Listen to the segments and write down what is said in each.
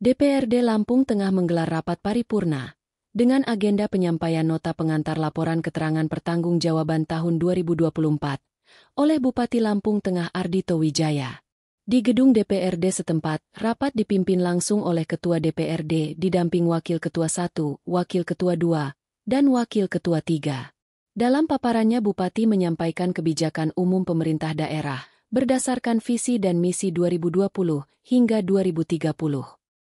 DPRD Lampung Tengah menggelar rapat paripurna dengan agenda penyampaian nota pengantar laporan keterangan pertanggungjawaban tahun 2024 oleh Bupati Lampung Tengah Ardhito Wijaya. Di gedung DPRD setempat, rapat dipimpin langsung oleh Ketua DPRD didamping Wakil Ketua 1, Wakil Ketua 2, dan Wakil Ketua 3. Dalam paparannya Bupati menyampaikan kebijakan umum pemerintah daerah berdasarkan visi dan misi 2020 hingga 2030.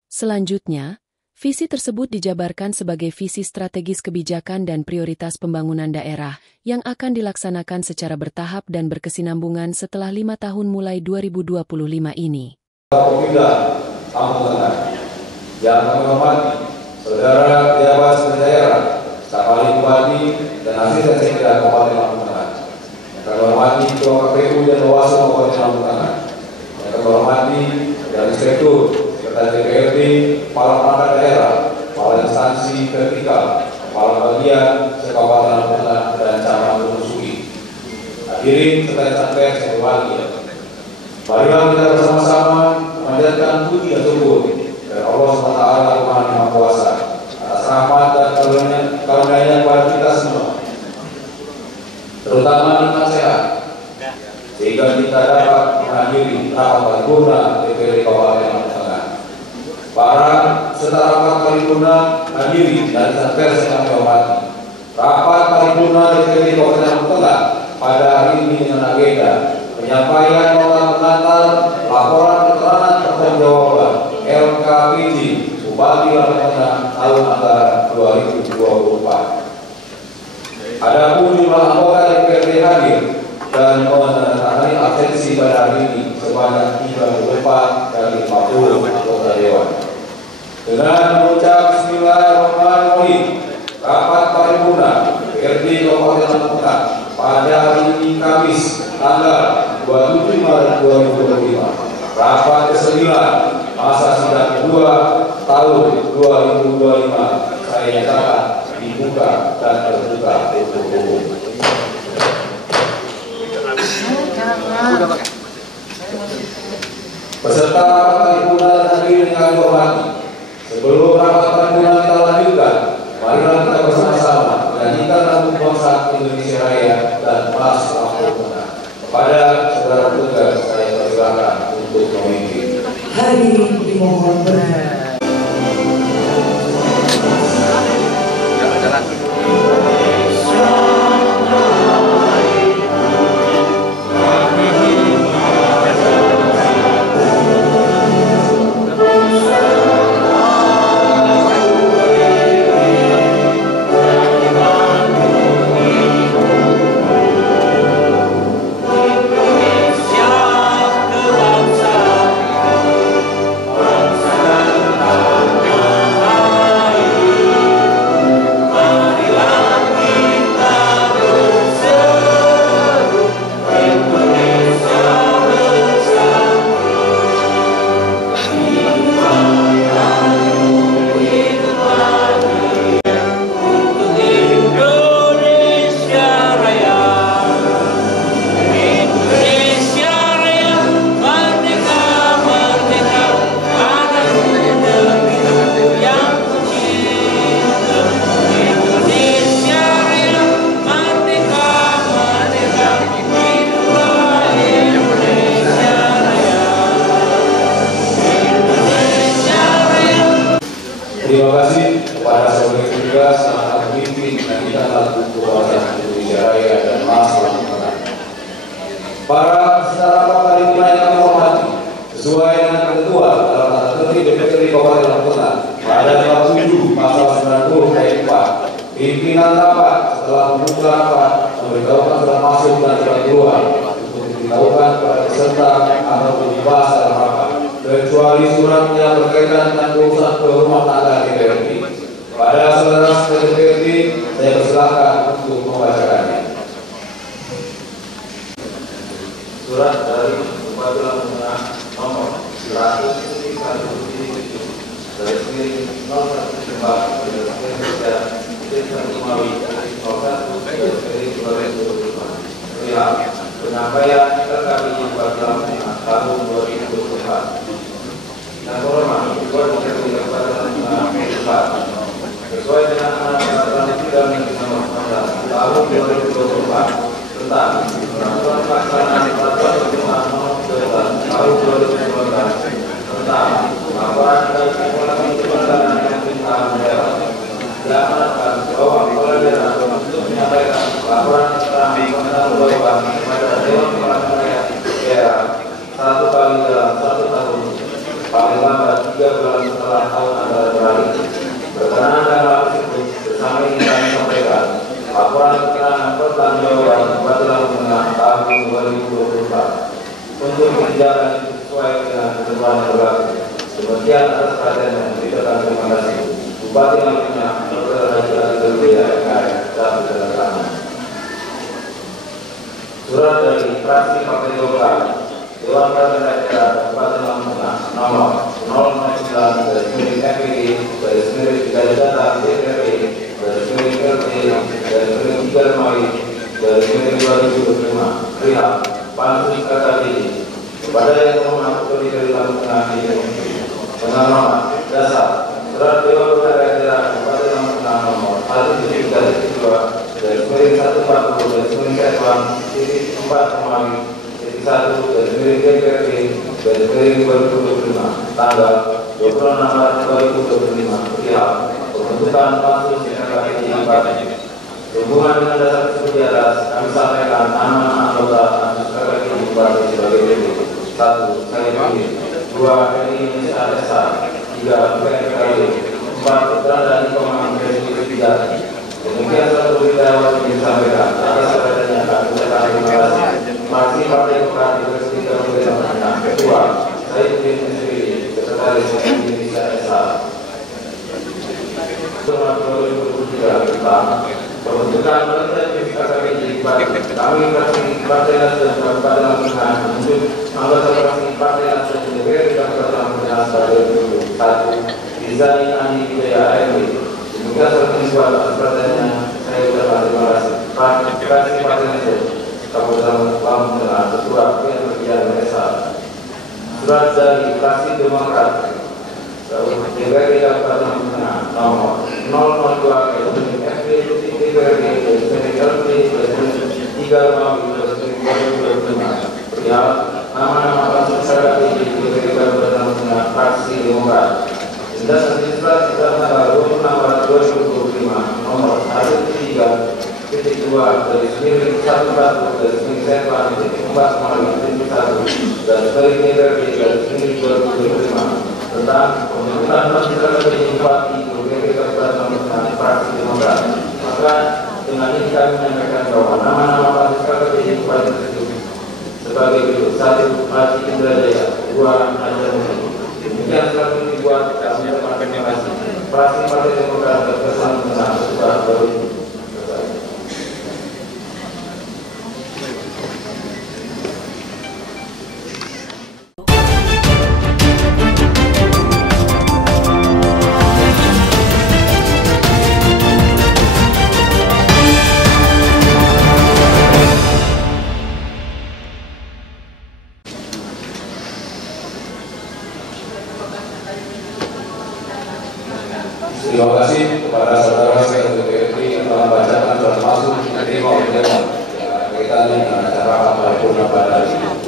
Selanjutnya, visi tersebut dijabarkan sebagai visi strategis kebijakan dan prioritas pembangunan daerah yang akan dilaksanakan secara bertahap dan berkesinambungan setelah 5 tahun mulai 2025 ini. Pemuda Lampung Tengah yang kami hormati, saudara pejabat daerah, staf ahli bupati dan asisten sekda Kabupaten Lampung Tengah. Yang kami hormati Ketua KPU dan Bawaslu Kabupaten Lampung Tengah. Yang kami hormati dari Inspektur, Sekretaris DPRD, kepala perangkat daerah, kepala instansi vertikal, kepala bagian Kabupaten Lampung Tengah dan camat Suki. Hadirin serta insan pers yang berbahagia. Marilah kita bersama-sama memanjatkan puji dan syukur kepada Allah SWT Tuhan Yang Maha Kuasa atas rahmat dan karunia-Nya kepada kita semua, terutama nikmat sehat, sehingga kita dapat menghadiri rapat paripurna DPRD Kabupaten Lampung Tengah. Para peserta rapat paripurna hadirin dan insan pers yang kami hormati, rapat paripurna DPRD Kabupaten Lampung Tengah pada hari ini dengan agenda penyampaian nota pengantar laporan keterangan pertanggungjawaban LKPJ Bupati Lampung Tengah tahun anggaran 2024. Adapun jumlah anggota DPRD hadir dan menandatangani absensi pada hari ini sebanyak 34 dari 40 anggota dewan. Dengan mengucap Bismillahirrahmanirrahim, rapat paripurna DPRD Kabupaten Lampung Tengah pada hari ini Kamis tanggal 27 Maret 2025, rapat ke-9 masa sidang kedua tahun 2025 saya nyatakan dibuka dan terbuka untuk umum. Peserta rapat paripurna dan hadirin yang kami hormati, sebelum rapat paripurna kita lanjutkan, marilah kita bersama-sama menyanyikan lagu bangsa Indonesia Raya dan Mas Lampung Tengah. Kepada saudara petugas saya persilakan untuk memimpin. Hadirin dimohon berdiri. Terima kasih kepada saudara petugas yang akan memimpin menyanyikan lagu kebangsaan Indonesia Raya dan Mas Lampung Tengah. Para peserta rapat paripurna yang kami hormati, sesuai dengan ketentuan dalam tata tertib DPRD Kabupaten Lampung Tengah pada bab 7 pasal 90 ayat 4, pimpinan rapat setelah membuka rapat memberitahukan sudah masuk dan sudah keluar untuk diberitahukan kepada peserta atau dibahas dalam rapat, kecuali surat yang berkaitan dengan urusan ke rumah tangga DPRD. Pada saudara DPRD, saya persilakan untuk membacakannya. Surat dari Bupati Lampung Tengah nomor 137 dari miring 01 penyampaian LKPJ Bupati Lampung Tengah tahun 2024. Yang terhormat, 2024 tentang peraturan pelaksanaan peraturan pemerintah nomor 12 tahun 2019 tentang laporan dan simulasi pelaksanaan pemerintahan daerah. Diamanatkan bahwa kepala daerah untuk menyampaikan laporan tentang penanggulangan kepada Dewan Perwakilan Rakyat Daerah 1 kali dalam 1 tahun paling lambat 3 bulan setelah tahun anggaran berakhir. Berkenaan dengan hal tersebut, bersama ini kami sampaikan laporan keterangan pertanggungjawaban Bupati Lampung Tengah tahun 2024 untuk kebijakan sesuai dengan ketentuan yang berlaku. Demikian atas perhatian yang diberikan. Terima kasih. Bupati Lampung Tengah Dr. Haji Adil Wijaya satu tanda. Surat dari fraksi Partai Golkar Dewan Perwakilan Rakyat Kabupaten Lampung Tengah nomor 009/3 perihal pansus KKB kepada yang terhormat Ketua dari Lampung Tengah dengan nomor dasar surat Dewan Perwakilan Rakyat Kabupaten Lampung Tengah nomor 1/4/2025 tanggal 26 Maret 2025 perihal pembentukan pansus KKB. Sehubungan dengan dasar tersebut di atas, kami sampaikan nama anggota pansus KKB Bupati sebagai berikut: 1. Saya pilih 2. Heri Indonesia Desa 3. PNKD 4. Putra dan Komang Presiden Pidati. Demikian suatu berita yang disampaikan atas perhatiannya kami ucapkan terima kasih. Masih Partai Golkar Presiden Kabupaten Ketua saya Yudin Sendiri Sekretaris Indonesia Desa tentang pembentukan Badan KKB kami fraksi Partai Nasdem Kabupaten Lampung Tengah menunjuk anggota fraksi Partai Nasdem DPRD Kabupaten Lampung Tengah sebagai berikut: 1. Rizani Andi Wijaya AMD. Demikian surat dibuat atas perhatiannya saya ucapkan terima kasih. Fraksi Partai Nasdem Kabupaten Lampung Tengah Ketua Pemilihan Desa. Surat dari fraksi Demokrat DPRD Kabupaten Lampung Tengah nomor 002/FB/3 perihal nama-nama pansus KKB di DPRD Kabupaten Lampung Tengah fraksi Demokrat. Berdasarkan surat tanggal 26 Maret 2025 nomor 1/3.2/14/4/1 dan sebagai DPRD garis 2025 tentang pembentukan pansus KKB Bupati DPRD Kabupaten Lampung Tengah fraksi Demokrat. Maka dengan ini kami menyampaikan bahwa nama-nama pansus KKB Bupati tersebut sebagai berikut: 1. Haji Indra Jaya 2. Hajar Muni. Demikian surat dibuat kami ucapkan terima kasih. Fraksi Partai Demokrat Kabupaten Lampung Tengah Ketua baru. Terima kasih kepada saudara sekalian DPRD yang telah membacakan surat masuk menerima undangan kaitannya dengan acara rapat paripurna pada hari ini.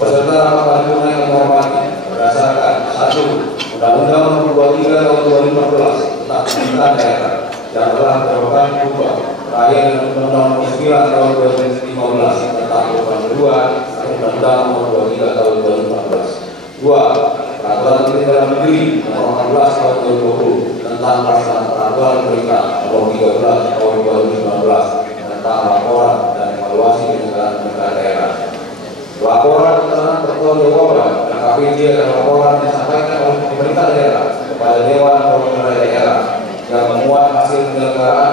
Peserta rapat paripurna yang menghormati, berdasarkan 1. Undang-Undang Nomor 23 Tahun 2014 tentang Pemerintahan Daerah yang telah merupakan berubah terakhir dengan Undang-Undang Nomor 9 Tahun 2015 tentang perubahan kedua Undang-Undang Nomor 23 Tahun 2014. 2. Peraturan Menteri Dalam Negeri Nomor 14 Tahun 2020 tentang pelaksanaan peraturan pemerintah Nomor 13 Tahun 2019 tentang laporan dan evaluasi penyelenggaraan pemerintahan daerah. Laporan tentang pertanggungjawaban KKPD adalah laporan yang disampaikan oleh pemerintah daerah kepada Dewan Perwakilan Daerah yang memuat hasil penyelenggaraan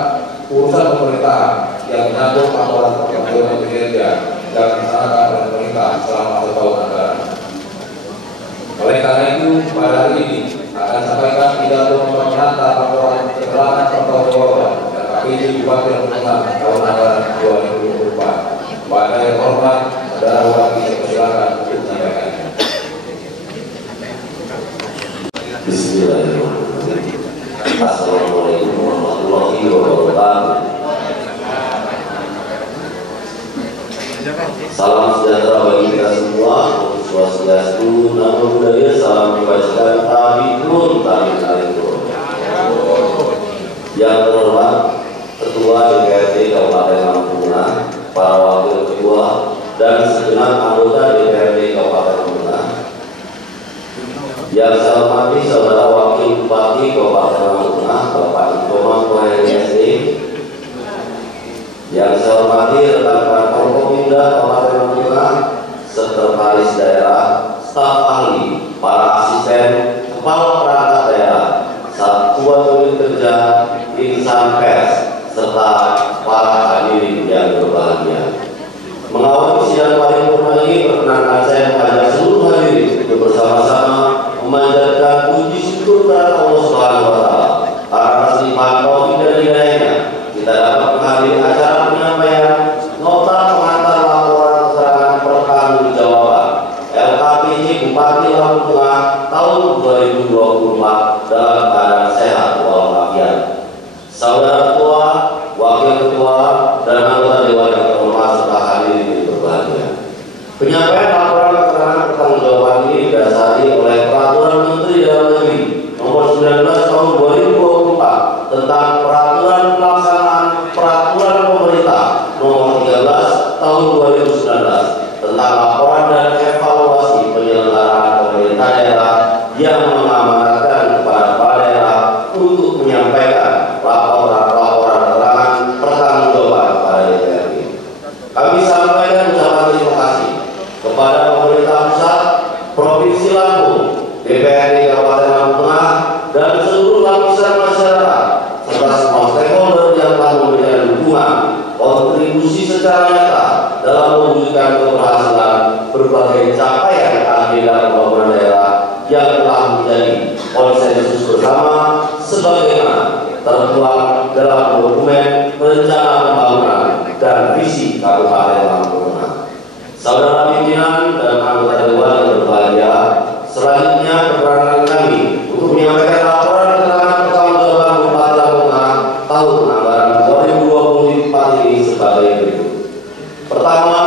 urusan pemerintahan yang menyangkut laporan pertanggungjawaban kinerja yang dilaksanakan oleh pemerintah selama 1 tahun anggaran. Oleh karena itu, pada hari ini akan sampaikan pidato pengantar laporan keterangan pertanggungjawaban KKPD Bupati Lampung Tengah tahun anggaran 2024. Pada yang hormat, saudara wakil silakan untuk menyampaikan. Bismillahirrahmanirrahim. Assalamualaikum warahmatullahi wabarakatuh. Salam sejahtera bagi kita semua. Om Swastiastu, Namo Buddhaya. Salam kebajikan. Tabipun, tabipun. Yang terhormat Ketua DPRD Kabupaten Lampung, para wakil ketua dan segenap anggota DPRD Kabupaten Lampung. Yang saya hormati Saudara Wakil Bupati Kabupaten Lampung, Bapak Itoman Koheri SD. Yang saya hormati rekan-rekan Forkopimda Kabupaten Lampung, sekretaris daerah, staf ahli, para asisten, kepala perangkat daerah, satuan unit kerja, insan pers, serta para hadirin yang berbahagia. Mengawali sidang paripurna ini, perkenankan saya mengajak seluruh hadirin untuk bersama-sama memanjatkan puji syukur kepada Allah Subhanahu wa Ta'ala atas limpahan taufik dan hidayahnya. Kita dapat menghadiri acara penyampaian nota pengantar laporan keterangan pertanggungjawaban LKPJ Bupati Lampung Tengah tahun 2024 dalam keadaan sehat walafiat. Saudara Ketua, Wakil Ketua, dan anggota Dewan yang terhormat serta hadirin yang berbahagia. Penyampaian laporan keterangan pertanggungjawaban ini didasari oleh Peraturan Menteri Dalam Negeri Nomor 19 Tahun 2024 tentang Peraturan Pelaksanaan Peraturan Pemerintah Nomor 13 Tahun 2019 tentang laporan dan evaluasi penyelenggaraan pemerintah daerah yang mengamanatkan kepada kepala daerah untuk menyampaikan laporan keterangan pertanggungjawaban kepada DPRD. Kami sampaikan ucapan terima kasih kepada pemerintah pusat, Provinsi Lampung, DPRD Kabupaten Lampung Tengah, dan seluruh lapisan masyarakat serta semua stakeholder yang telah memberikan dukungan kontribusi secara nyata dalam mewujudkan keberhasilan berbagai capaian agenda pembangunan daerah yang telah menjadi konsensus bersama sebagaimana tertuang dalam dokumen rencana pembangunan dan visi Kabupaten Lampung Tengah. Saudara pimpinan dan anggota dewan yang berbahagia, selanjutnya perkenan kami untuk menyampaikan laporan keterangan pertanggungjawaban Bupati Lampung Tengah tahun anggaran 2024 ini sebagai berikut. Pertama,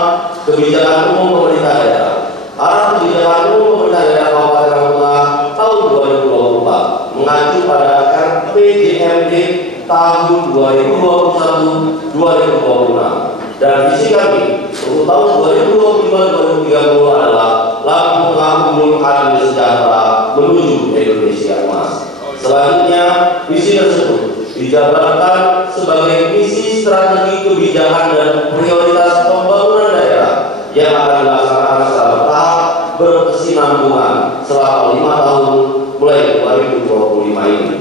kebijakan umum pemerintah daerah. Arah kebijakan umum pemerintah daerah Kabupaten Lampung Tengah tahun 2024 mengacu pada RPJMD tahun 2021-2026 dan visi kami untuk tahun 2025-2030 adalah Lampung Tengah unggul, adil, sejahtera menuju Indonesia emas. Selanjutnya, visi tersebut dijabarkan sebagai misi strategi kebijakan dan prioritas pembangunan daerah yang akan dilaksanakan secara bertahap berkesinambungan selama 5 tahun mulai 2025 ini.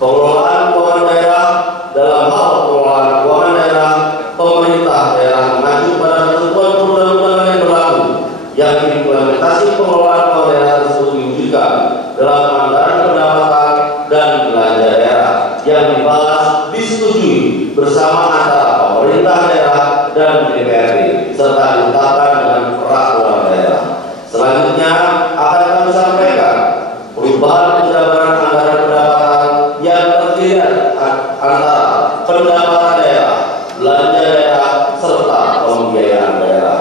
Pengelolaan keuangan daerah. Dalam hal pengelolaan keuangan daerah, pemerintah daerah mengacu pada ketentuan perundang-undangan yang berlaku, yang implementasi pengelolaan keuangan daerah tersebut diwujudkan dalam anggaran pendapatan dan belanja daerah yang dibahas disetujui bersama antara pemerintah daerah dan DPRD serta ditetapkan dengan peraturan daerah. Selanjutnya akan kami sampaikan perubahan penjabaran anggaran pendapatan yang terdiri antara pendapatan daerah, belanja daerah, serta pembiayaan daerah.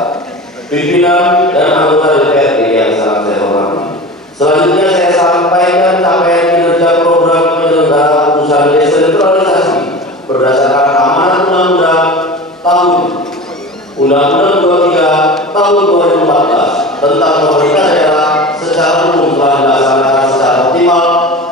Pimpinan dan anggota DPRD yang sangat saya hormati. Selanjutnya saya sampaikan capaian kinerja program penyelenggaraan urusan desentralisasi berdasarkan amanat undang-undang tahun Undang-Undang 23 tahun 2014 tentang pemerintah daerah secara umum telah dilaksanakan secara optimal,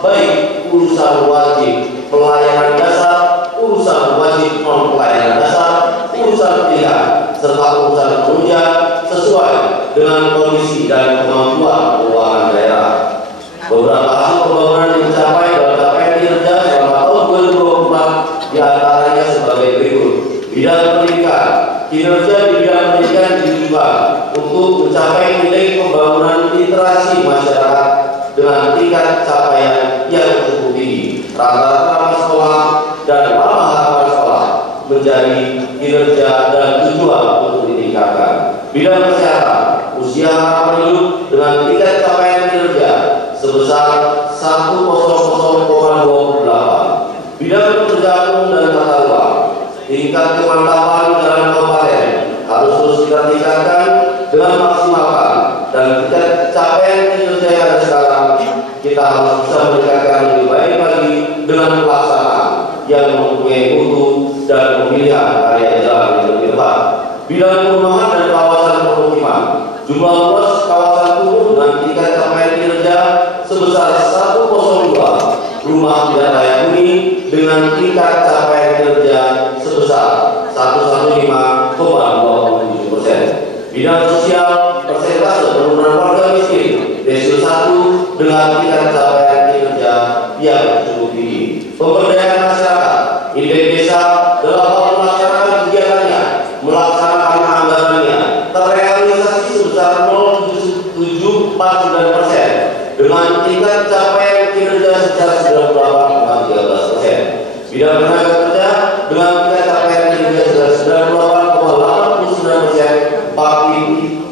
baik urusan wajib pelayanan dasar, urusan wajib non pelayanan dasar, urusan pilihan, serta urusan penunjang sesuai dengan kondisi dan kemampuan keuangan daerah. Beberapa hasil pembangunan yang dicapai dalam capaian kinerja selama tahun 2024 diantaranya sebagai berikut. Bidang pendidikan, kinerja di bidang pendidikan ditujukan untuk mencapai nilai pembangunan literasi masyarakat dengan tingkat capaian yang cukup tinggi. Rata-rata sekolah dan lama harapan sekolah menjadi kinerja dan tujuan untuk ditingkatkan. Bidang kesehatan, usia harapan hidup dengan tingkat capaian kinerja sebesar 100,28. Bidang pekerjaan umum dan tata ruang, tingkat kemantapan jalan kabupaten harus terus sudah ditingkatkan dengan maksimalkan, dan tingkat capaian kinerja yang ada sekarang kita harus bisa meningkatkan lebih baik lagi dengan pelaksanaan yang mempunyai mutu dan pemilihan area jalan yang lebih tepat. Bidang perumahan dan kawasan permukiman, jumlah luas kawasan turun dengan tingkat capaian kinerja sebesar 102 rumah tidak layak huni dengan tingkat capaian kinerja sebesar 115,27%. Bidang sosial, persentase penurunan warga miskin desil 1 dengan tingkat capaian kinerja yang cukup tinggi. Pemberdayaan masyarakat, indeks desa dalam hal melaksanakan kegiatannya, melaksanakan anggarannya terrealisasi sebesar 0,749% dengan tingkat capaian kinerja sebesar 98,13%. Bidang tenaga kerja dengan tingkat capaian kinerja sebesar 98,89%.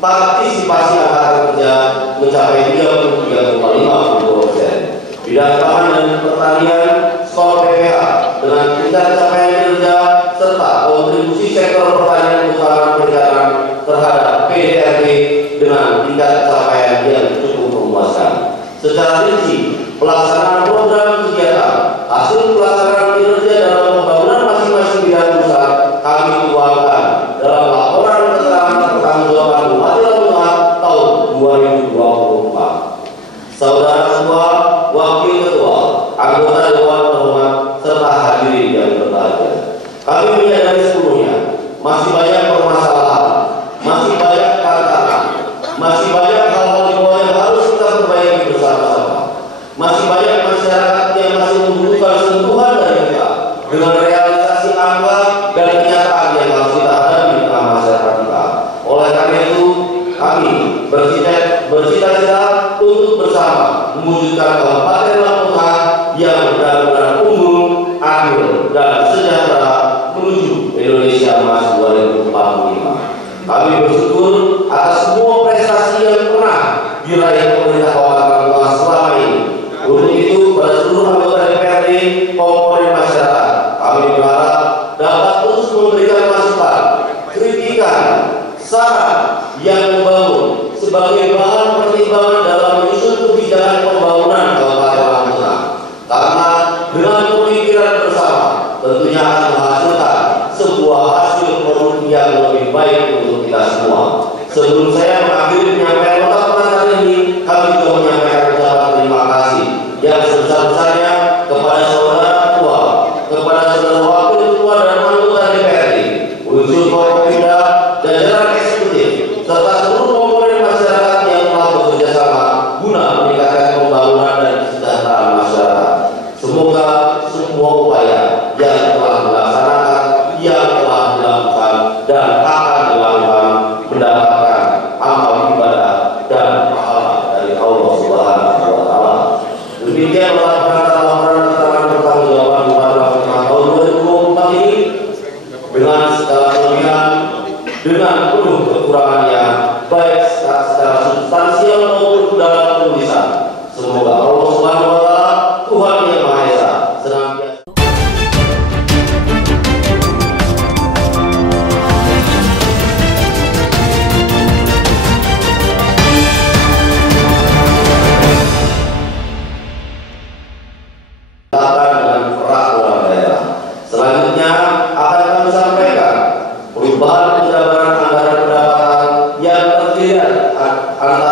Partisipasi angkatan kerja mencapai 33,52%. Bidang pangan dan pertanian, skor PPH dengan tingkat capaian kinerja serta kontribusi sektor pertanian usaha perikanan terhadap PDRT dengan tingkat capaian yang cukup memuaskan. Secara rinci, pelaksanaan program kegiatan, hasil pelaksanaan kinerja dalam pembangunan masing-masing bidang usaha kami tuangkan dalam laporan keterangan pertanggungjawaban Bupati Lampung Tengah tahun 2024. Saudara Ketua, Wakil Ketua, anggota Dewan Terhormat, serta hadirin yang berbahagia, kami menyadari sepenuhnya masih banyak permasalahan, masih banyak tantangan, masih banyak hal-hal di bawah yang harus kita perbaiki bersama-sama. Masih banyak masyarakat yang masih membutuhkan sentuhan dari kita dengan realisasi angka dan kenyataan yang harus kita hadapi di tengah masyarakat kita. Oleh karena itu, kami bercita-cita untuk bersama mewujudkan Kabupaten Lampung Tengah yang benar-benar unggul, adil, dan sejahtera menuju Indonesia Emas 2045. Kami bersyukur atas semua prestasi yang pernah diraih pemerintah Kabupaten Lampung Tengah selama ini. Untuk itu, pada seluruh anggota DPRD komponen masyarakat, kami berharap dapat terus memberikan masukan, kritikan, saran yang membangun sebagai bahan pertimbangan dalam menyusun kebijakan pembangunan Kabupaten Lampung Tengah. Karena dengan pemikiran bersama tentunya akan menghasilkan sebuah hasil produk yang lebih baik untuk kita semua. Sebelum saya mengakhiri penyampaian nota pengantar ini, kami juga menyampaikan ucapan terima kasih yang sebesar-besarnya kepada saudara ketua, kepada saudara wakil ketua dan anggota DPRD, unsur Forkopimda, jajaran eksekutif, serta seluruh komponen masyarakat yang telah bekerja sama guna meningkatkan pembangunan dan kesejahteraan masyarakat. Semoga semua upaya yang telah dilaksanakan, yang telah dilakukan, dan akan dilakukan mendapatkan amal ibadah dan pahala dari Allah Subhanahu wa Ta'ala. Demikianlah laporan keterangan pertanggungjawaban Bupati Lampung Tengah tahun 2024 ini dengan segala kelebihan, dengan penuh kekurangannya, baik secara substansial maupun dalam tulisan. Semoga Allah Subhanahu wa Ta'ala, Tuhan yang Maha Esa, senantiasa dengan peraturan daerah. Selanjutnya akan kami sampaikan perubahan penjabaran anggaran pendapatan yang terdiri antara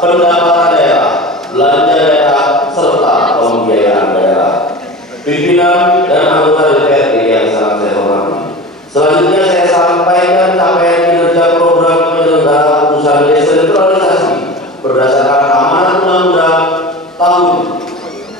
pendapatan daerah, belanja daerah, serta pembiayaan daerah. Pimpinan dan anggota DPRD yang sangat saya hormati. Selanjutnya saya sampaikan capaian kinerja program penyelenggaraan urusan desentralisasi berdasarkan amanat undang-undang tahun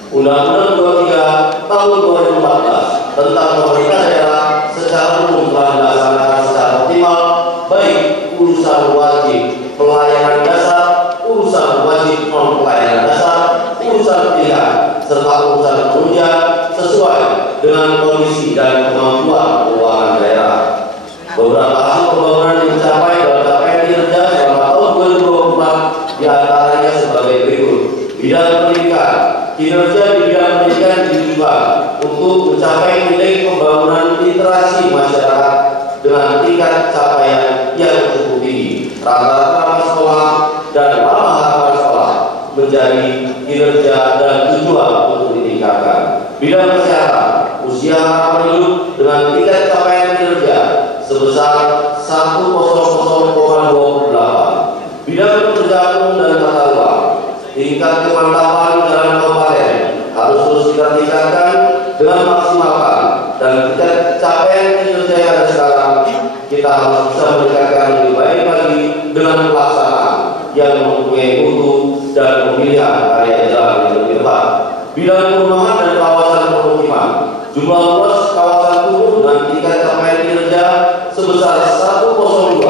Undang-Undang 23 tahun 2014 tentang pemerintah daerah secara umum telah dilaksanakan secara optimal, baik urusan wajib pelayanan dasar, urusan wajib non pelayanan dasar, urusan pilihan, serta urusan penunjang sesuai dengan kondisi dan kemampuan keuangan daerah. Beberapa hasil pembangunan yang dicapai dalam capaian kinerja selama tahun 2024 diantaranya sebagai berikut. Bidang pendidikan, kinerja di bidang pendidikan ditujukan untuk mencapai nilai pembangunan literasi masyarakat dengan tingkat tingkat capaian yang cukup tinggi. Rata-rata sekolah dan pemahaman sekolah menjadi kinerja dan tujuan untuk ditingkatkan. Bidang kesehatan, usia harapan hidup dengan tingkat capaian kinerja sebesar 100,28. Bidang pekerjaan umum dan tata ruang, tingkat kemantapan jalan kabupaten harus terus kita tingkatkan dengan maksimalkan, dan tingkat capaian kinerja yang ada sekarang kita harus bisa meningkatkan lebih baik lagi dengan pelaksanaan yang mempunyai mutu dan pemilihan area jalan yang lebih tepat. Bidang perumahan dan kawasan permukiman, jumlah luas kawasan tumbuh dengan tingkat capaian kinerja sebesar 102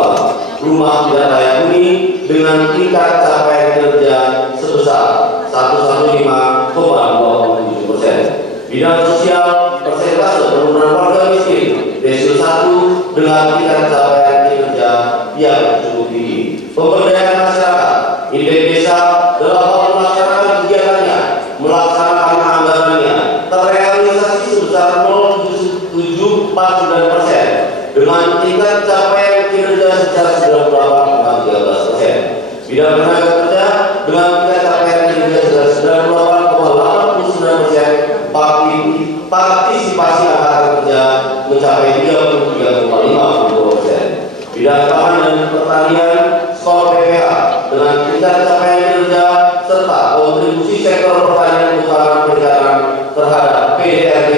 rumah tidak layak huni dengan tingkat capaian kinerja sebesar 115,27%. Bidang sosial, persentase penurunan warga miskin desil 1 dengan tingkat capaian kinerja yang cukup tinggi. Pemberdayaan masyarakat, indeks desa dalam hal melaksanakan kegiatannya, melaksanakan anggarannya terrealisasi sebesar 0,749% dengan tingkat capaian kinerja sebesar 98,13%. Bidang tenaga kerja dengan tingkat capaian kinerja sebesar 98,89%. Partisipasi angkatan kerja mencapai 33,52%. Bidang pangan dan pertanian, skor PPH dengan tingkat capaian kinerja serta kontribusi sektor pertanian kehutanan perikanan terhadap PDRT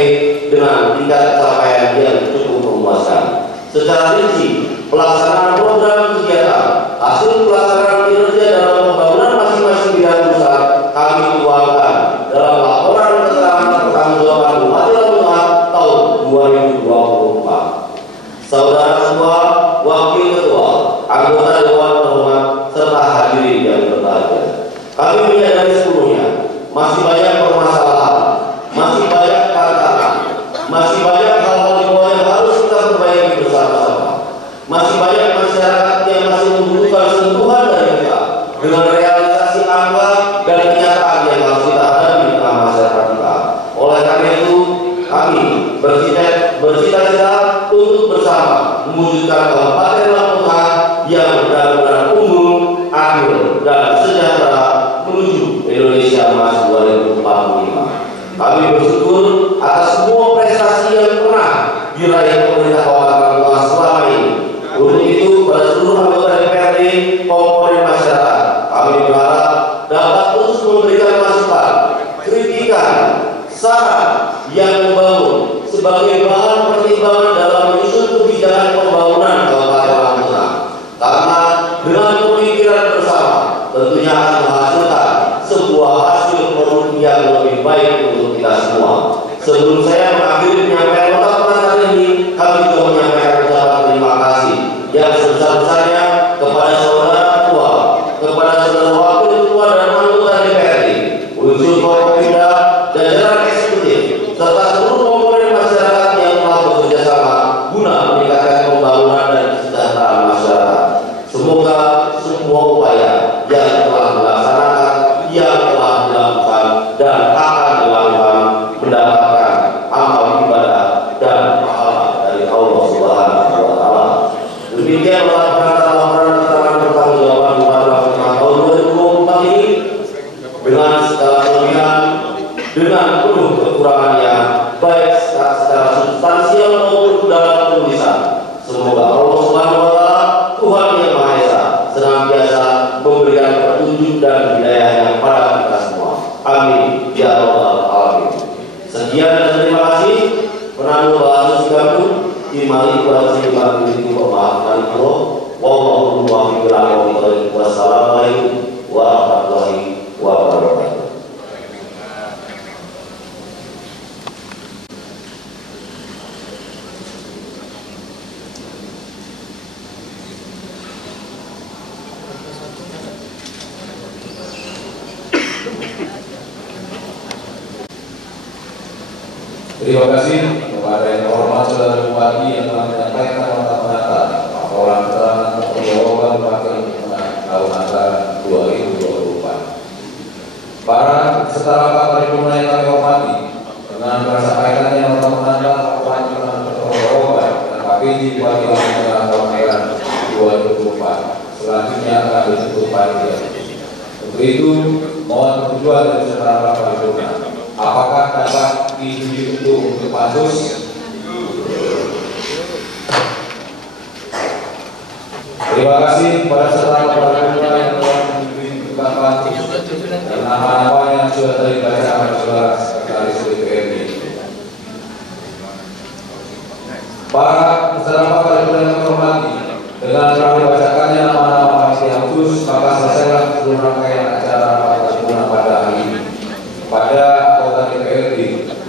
dengan tingkat capaian yang cukup memuaskan. Secara rinci, pelaksanaan program kegiatan, hasil pelaksanaan kinerja dalam pembangunan masing-masing bidang pusat kami tuangkan dalam laporan keterangan pertanggungjawaban Bupati Lampung Tengah tahun 2024. Saudara semua, Wakil Ketua, anggota Dewan Terhormat, serta hadirin yang berbahagia, kami menyadari sepenuhnya masih banyak permasalahan, masih banyak tantangan, masih banyak hal-hal di bawah yang harus kita perbaiki bersama-sama. Masih banyak masyarakat yang masih membutuhkan sentuhan dari kita dengan realisasi angka dan kenyataan yang harus kita hadapi di tengah masyarakat kita. Oleh karena itu, kami bercita-cita untuk bersama mewujudkan Kabupaten Lampung Tengah yang benar-benar unggul, adil, dan sejahtera menuju Indonesia Emas 2045. Kami bersyukur atas semua prestasi yang pernah diraih pemerintah Kabupaten Lampung Tengah selama ini. Untuk itu, pada seluruh anggota DPRD komponen masyarakat, kami berharap dapat terus memberikan masukan, kritikan, saran yang membangun sebagai bahan pertimbangan dalam menyusun kebijakan pembangunan Kabupaten Lampung Tengah. Karena dengan pemikiran bersama tentunya akan menghasilkan sebuah hasil produk yang lebih baik untuk kita semua. Sebelum saya mengakhiri penyampaian nota pengantar ini, kami juga menyampaikan ucapan terima kasih yang sebesar-besarnya kepada saudara ketua, kepada saudara wakil ketua dan anggota DPRD, unsur Forkopimda, jajaran eksekutif, serta seluruh komponen masyarakat yang telah bekerja sama guna meningkatkan pembangunan dan kesejahteraan masyarakat. Semoga semua upaya yang telah dilaksanakan, yang telah dilakukan dan akan dilakukan mendapatkan amal ibadah dan pahala dari Allah Subhanahu wa Ta'ala. Demikian laporan keterangan pertanggungjawaban Bupati Lampung Tengah tahun 2024 ini dengan segala kelebihan, dengan penuh kekurangannya, baik secara substansial maupun dalam tulisan. Semoga Allah Subhanahu wa Ta'ala, Tuhan yang Maha Esa, senantiasa memberikan petunjuk dan hidayahnya pada kita semua. Amin ya rabbal alamin. Sekian dan terima kasih. Penanda bahasa sikapun imali kuasa sikapun itu pemahaman Allah. Wassalamualaikum warahmatullahi wabarakatuh. Terima kasih kepada yang terhormat saudara Bupati yang telah menyampaikan nota pengantar laporan keterangan pertanggungjawaban Bupati Lampung Tengah tahun anggaran 2024. Para peserta rapat paripurna yang kami hormati, dengan tersampaikannya nota pengantar laporan keterangan pertanggungjawaban dan KPJ Bupati Lampung Tengah tahun selanjutnya akan disebut panitia. Untuk itu, mohon persetujuan dari saudara paripurna. Apakah dapat disetujui untuk pansus? Terima kasih kepada saudara paripurna yang telah menunjukkan pansus dan nama-nama yang sudah dibacakan saudara sekretaris DPRD. Para peserta paripurna yang terhormati, dengan telah dibacakannya nama-nama panitia khusus, maka selesailah seluruh rangkaian acara paripurna pada hari ini. Pada anggota DPRD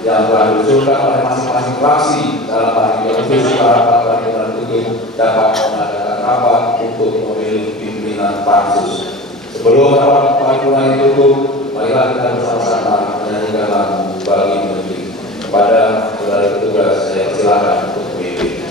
yang telah diusulkan oleh masing-masing fraksi dalam panitia khusus, para paripurna tutup dapat mengadakan rapat untuk memilih pimpinan pansus. Sebelum rapat paripurna ditutup, marilah kita bersama-sama menyanyikan lagu Bagi Menteri. Kepada saudara petugas, saya persilakan untuk memimpin.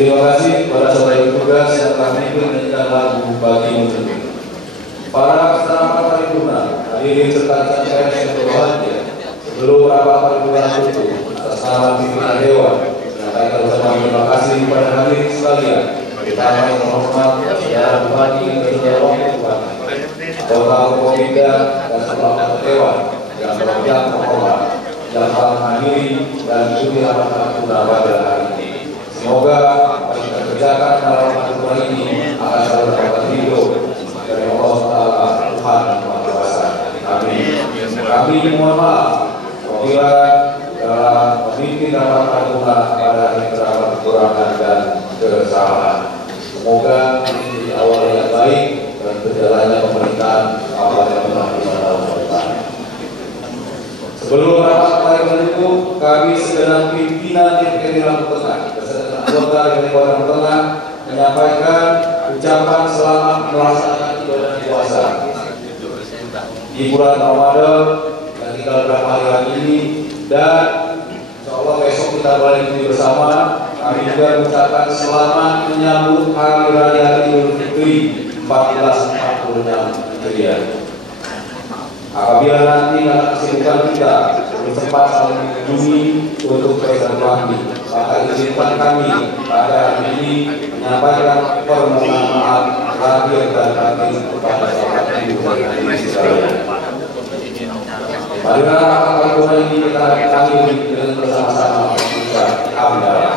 Terima kasih kepada saudara petugas yang telah menyanyikan lagu Bagi Menteri. Para peserta paripurna, hadirin serta rekan yang berbahagia, sebelum rapat paripurna tutup, atas nama pimpinan Dewan, menyampaikan ucapan terima kasih kepada hadirin sekalian, terutama yang terhormat Saudara Bupati dan Saudara Wakil Bupati, anggota Forkopimda dan seluruh Dewan yang berpihak terhormat yang telah menghadiri dan mengikuti rapat paripurna pada hari ini. Semoga apa yang kita kerjakan dalam paripurna ini akan selalu dapat ridho dari Allah Taala Tuhan yang Maha Kuasa. Amin. Kami mohon maaf apabila dalam memimpin rapat paripurna pada hari terdapat kekurangan dan kesalahan. Semoga ini awal yang baik dan berjalannya pemerintahan apa yang telah dimanfaatkan tahun. Sebelum rapat paripurna itu, kami segenap pimpinan DPRD Lampung Tengah beserta anggota DPRD Lampung Tengah menyampaikan ucapan selamat melaksanakan ibadah puasa di bulan Ramadan yang tinggal beberapa hari ini, dan insyaallah besok kita balik bersama. Kami juga mengucapkan selamat menyambut Hari Raya Idul Fitri 1446 Hijriah. Apabila nanti dalam kesibukan kita belum sempat saling mengunjungi untuk bersilaturahmi, maka izinkan kami pada hari ini menyampaikan permohonan maaf lahir dan batin kepada sahabat ibu dan adik sekalian. Marilah rapat paripurna ini kita akhiri dengan bersama-sama mengucap hamdalah.